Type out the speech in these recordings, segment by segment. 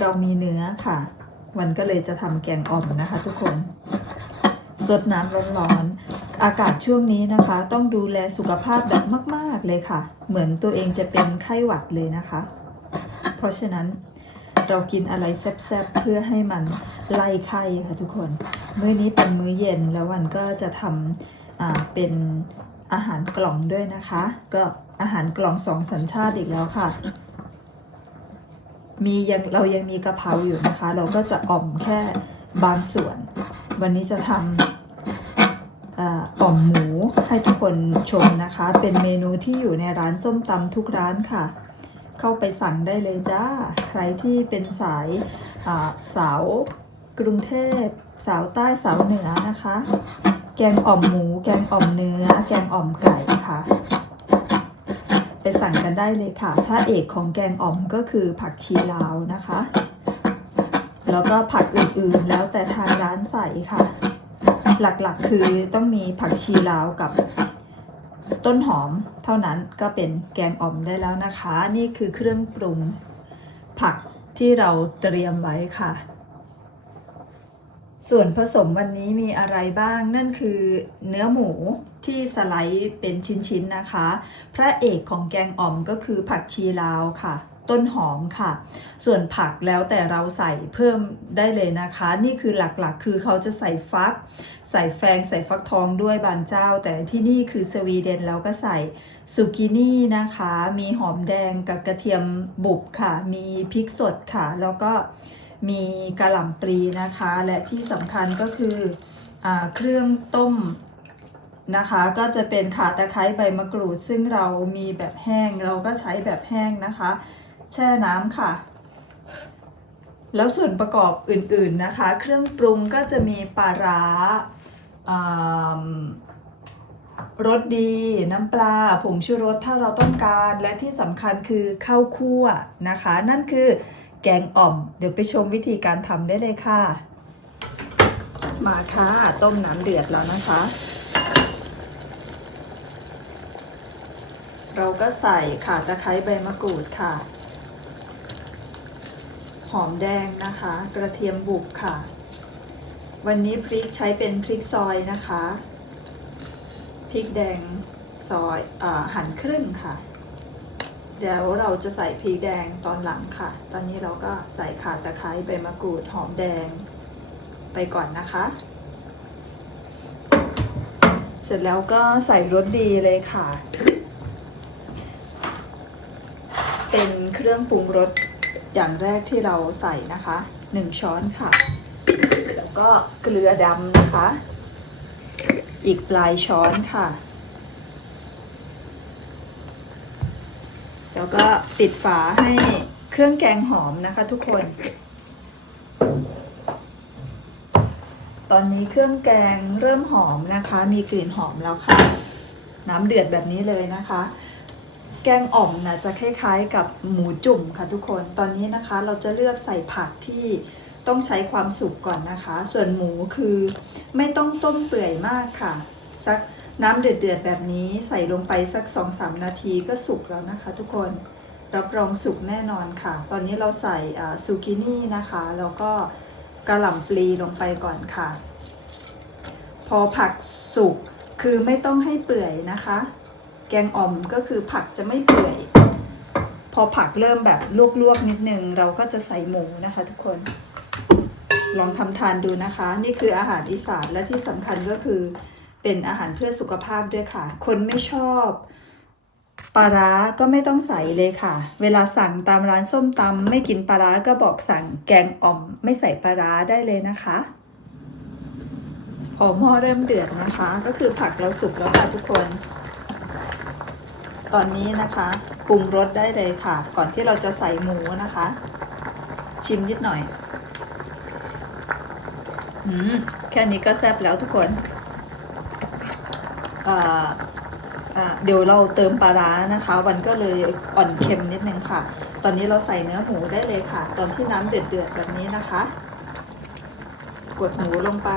เรามีเนื้อค่ะ วันก็เลยจะทำแกงอ่อมนะคะ ทุกคนสดน้ำร้อนๆอากาศช่วงนี้นะคะ ต้องดูแลสุขภาพแบบมาก ๆ เลยค่ะ เหมือนตัวเองจะเป็นไข้หวัดเลยนะคะ เพราะฉะนั้นเรากินอะไรแซ่บๆเพื่อให้มันไล่ไข้ค่ะทุกคน มื้อนี้เป็นมื้อเย็นแล้ววันก็จะทำเป็นอาหารกล่องด้วยนะคะ ก็อาหารกล่องสองสัญชาติอีกแล้วค่ะ มียังเรายังมีกะเพราอยู่นะคะ เราก็จะอ่อมแค่บางส่วน วันนี้จะทำอ่อมหมูให้ทุกคนชมนะคะ เป็นเมนูที่อยู่ในร้านส้มตำทุกร้านค่ะ เข้าไปสั่งได้เลยจ้า ใครที่เป็นสายาสาวกรุงเทพสาวใต้สาวเหนือนะคะ แกงอ่อมหมู แกงอ่อมเนื้อ แกงอ่อมไก่ค่ะ ไปสั่งกันได้เลยค่ะ พระเอกของแกงอ่อมก็คือผักชีลาวนะคะ แล้วก็ผักอื่นๆแล้วแต่ทางร้านใส่ค่ะ หลักๆคือต้องมีผักชีลาวกับต้นหอมเท่านั้นก็เป็นแกงอ่อมได้แล้วนะคะ นี่คือเครื่องปรุงผักที่เราเตรียมไว้ค่ะ ส่วนผสมวันนี้มีอะไรบ้างนั่นคือเนื้อหมูที่สไลด์เป็นชิ้นๆนะคะ พระเอกของแกงอ่อมก็คือผักชีลาวค่ะ ต้นหอมค่ะ ส่วนผักแล้วแต่เราใส่เพิ่มได้เลยนะคะ นี่คือหลักๆ คือเขาจะใส่ฟัก ใส่แฟงใส่ฟักทองด้วยบางเจ้า แต่ที่นี่คือสวีเดนเราก็ใส่ซูกินี่นะคะ มีหอมแดงกับกระเทียมบุบค่ะ มีพริกสดค่ะ แล้วก็ มีกระหล่ำปลีนะคะ และที่สำคัญก็คืออเครื่องต้มนะคะ ก็จะเป็นข่าตะไคร้ใบมะกรูด ซึ่งเรามีแบบแห้งเราก็ใช้แบบแห้งนะคะ แช่น้ำค่ะ แล้วส่วนประกอบอื่นๆนะคะ เครื่องปรุงก็จะมีปลาร้ารสดีน้ำปลาผงชูรสถ้าเราต้องการและที่สำคัญคือข้าวคั่วนะคะ นั่นคือ แกงอ่อม เดี๋ยวไปชมวิธีการทำได้เลยค่ะ มาค่ะ ต้มน้ำเดือดแล้วนะคะ เราก็ใส่ข่าตะไคร้ใบมะกรูดค่ะ หอมแดงนะคะ กระเทียมบุกค่ะ วันนี้พริกใช้เป็นพริกซอยนะคะ พริกแดงซอยอหั่นครึ่งค่ะ เดี๋ยวเราจะใส่พริกแดงตอนหลังค่ะ ตอนนี้เราก็ใส่ข่าตะไคร้ใบมะกรูดหอมแดงไปก่อนนะคะ เสร็จแล้วก็ใส่รสดีเลยค่ะ เป็นเครื่องปรุงรสอย่างแรกที่เราใส่นะคะ1ช้อนค่ะ แล้วก็เกลือดำนะคะ อีกปลายช้อนค่ะ แล้วก็ปิดฝาให้เครื่องแกงหอมนะคะทุกคน ตอนนี้เครื่องแกงเริ่มหอมนะคะ มีกลิ่นหอมแล้วค่ะ น้ำเดือดแบบนี้เลยนะคะ แกงอ่อมนะจะคล้ายๆกับหมูจุ่มค่ะทุกคน ตอนนี้นะคะ เราจะเลือกใส่ผักที่ต้องใช้ความสุกก่อนนะคะ ส่วนหมูคือไม่ต้องต้มเปื่อยมากค่ะ สัก น้ำเดือดๆแบบนี้ใส่ลงไปสัก 2-3 นาทีก็สุกแล้วนะคะทุกคนรับรองสุกแน่นอนค่ะ ตอนนี้เราใส่ซูกินี่นะคะ แล้วก็กระหล่ำปลีลงไปก่อนค่ะ พอผักสุกคือไม่ต้องให้เปื่อยนะคะ แกงอ่อมก็คือผักจะไม่เปื่อย พอผักเริ่มแบบลวกๆนิดนึง เราก็จะใส่หมูนะคะทุกคน ลองทำทานดูนะคะ นี่คืออาหารอีสานและที่สำคัญก็คือ เป็นอาหารเพื่อสุขภาพด้วยค่ะ คนไม่ชอบปลาร้าก็ไม่ต้องใส่เลยค่ะ เวลาสั่งตามร้านส้มตำไม่กินปลาร้าก็บอกสั่งแกงอ่อม ไม่ใส่ปลาร้าได้เลยนะคะพอหม้อเริ่มเดือดนะคะ ก็คือผักเราสุกแล้วค่ะทุกคน ตอนนี้นะคะปรุงรสได้เลยค่ะ ก่อนที่เราจะใส่หมูนะคะ ชิมนิดหน่อย อืม แค่นี้ก็แซ่บแล้วทุกคน เดี๋ยวเราเติมปลาร้านะคะวันก็เลยอ่อนเค็มนิดนึงค่ะ ตอนนี้เราใส่เนื้อหมูได้เลยค่ะ ตอนที่น้ำเดือดเดือดๆแบบนี้นะคะ กดหมูลงไป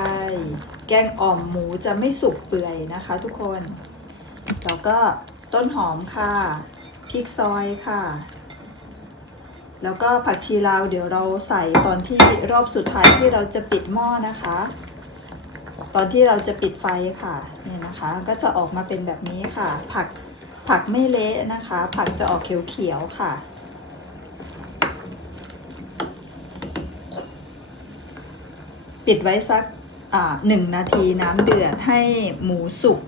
แกงอ่อมหมูจะไม่สุกเปื่อยนะคะ ทุกคน แล้วก็ต้นหอมค่ะ พริกซอยค่ะ แล้วก็ผักชีลาวเดี๋ยวเราใส่ตอนที่รอบสุดท้ายที่เราจะปิดหม้อนะคะ ตอนที่เราจะปิดไฟค่ะเนี่ยนะคะก็จะออกมาเป็นแบบนี้ค่ะ ผักผักไม่เละนะคะ ผักจะออกเขียวๆค่ะ ปิดไว้สักอ่าหนึ่งนาทีน้ำเดือดให้หมูสุก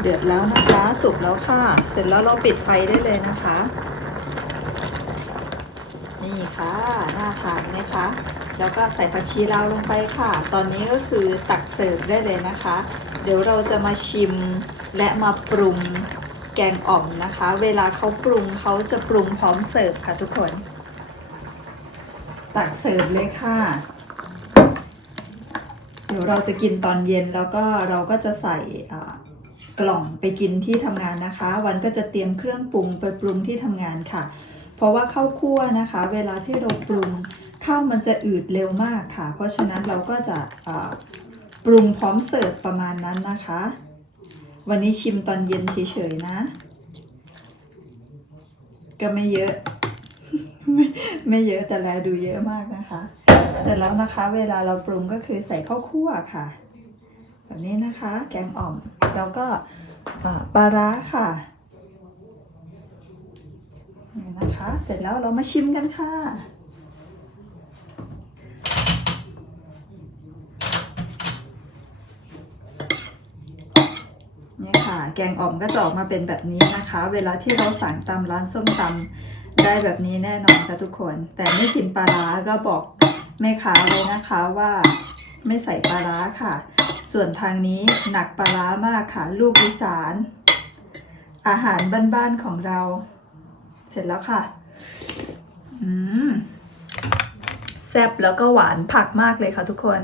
เดือดแล้วนะคะ สุกแล้วค่ะ เสร็จแล้วเราปิดไฟได้เลยนะคะ ค่ะน่าทานไหมคะ แล้วก็ใส่ผักชีลาวลงไปค่ะ ตอนนี้ก็คือตักเสิร์ฟได้เลยนะคะ เดี๋ยวเราจะมาชิมและมาปรุงแกงอ่อมนะคะ เวลาเขาปรุงเขาจะปรุงพร้อมเสิร์ฟค่ะทุกคน ตักเสิร์ฟเลยค่ะ เดี๋ยวเราจะกินตอนเย็นแล้วก็เราก็จะใส่กล่องไปกินที่ทำงานนะคะ วันก็จะเตรียมเครื่องปรุงไปปรุงที่ทำงานค่ะ เพราะว่าข้าวคั่วนะคะ เวลาที่เราปรุงข้าวมันจะอืดเร็วมากค่ะ เพราะฉะนั้นเราก็จะปรุงพร้อมเสิร์ฟประมาณนั้นนะคะ วันนี้ชิมตอนเย็นเฉยๆนะ ก็ไม่เยอะ ไม่ไม่เยอะแต่แลดูเยอะมากนะคะ เสร็จแล้วนะคะ เวลาเราปรุงก็คือใส่ข้าวคั่วค่ะ แบบนี้นะคะ แกงอ่อมแล้วก็ปลาร้าค่ะ นะคะ เสร็จแล้วเรามาชิมกันค่ะ นี่ค่ะ แกงอ่อมก็จะออกมาเป็นแบบนี้นะคะ เวลาที่เราสั่งตามร้านส้มตำได้แบบนี้แน่นอนค่ะทุกคน แต่ไม่กินปลาร้าก็บอกแม่ค้าเลยนะคะว่าไม่ใส่ปลาร้าค่ะ ส่วนทางนี้หนักปลาร้ามากค่ะ ลูกอีสาน อาหารบ้านๆของเรา ร็จแล้วค่ะ อืมแซ่บแล้วก็หวานผักมากเลยค่ะทุกคน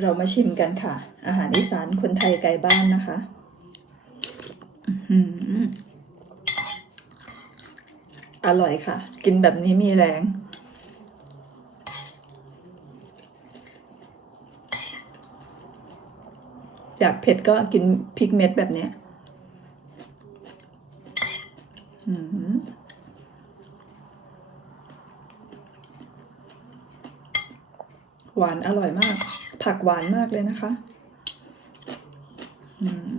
เรามาชิมกันค่ะ อาหารอีสานคนไทยไกลบ้านนะคะอื้อหืออร่อยค่ะ กินแบบนี้มีแรง อยากเผ็ดก็กินพริกเม็ดแบบเนี้ยอื้อหือ หวานอร่อยมาก ผักหวานมากเลยนะคะอืม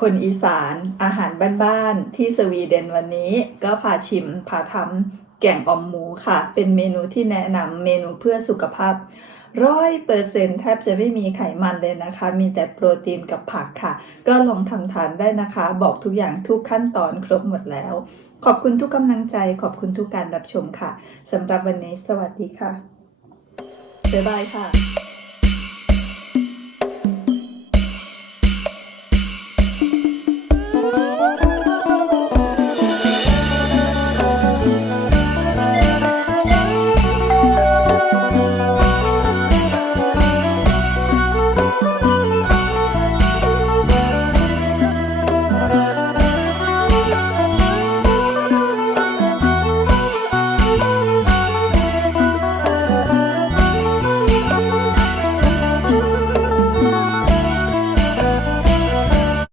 คนอีสานอาหารบ้านๆที่สวีเดนวันนี้ก็พาชิมพาทำแกงอ่อมหมูค่ะ เป็นเมนูที่แนะนำเมนูเพื่อสุขภาพ ร้อยเปอร์เซ็นแทบจะไม่มีไขมันเลยนะคะ มีแต่โปรตีนกับผักค่ะ ก็ลองทำทานได้นะคะ บอกทุกอย่างทุกขั้นตอนครบหมดแล้ว ขอบคุณทุกกำลังใจ ขอบคุณทุกการรับชมค่ะสำหรับวันนี้สวัสดีค่ะบ๊ายบายค่ะ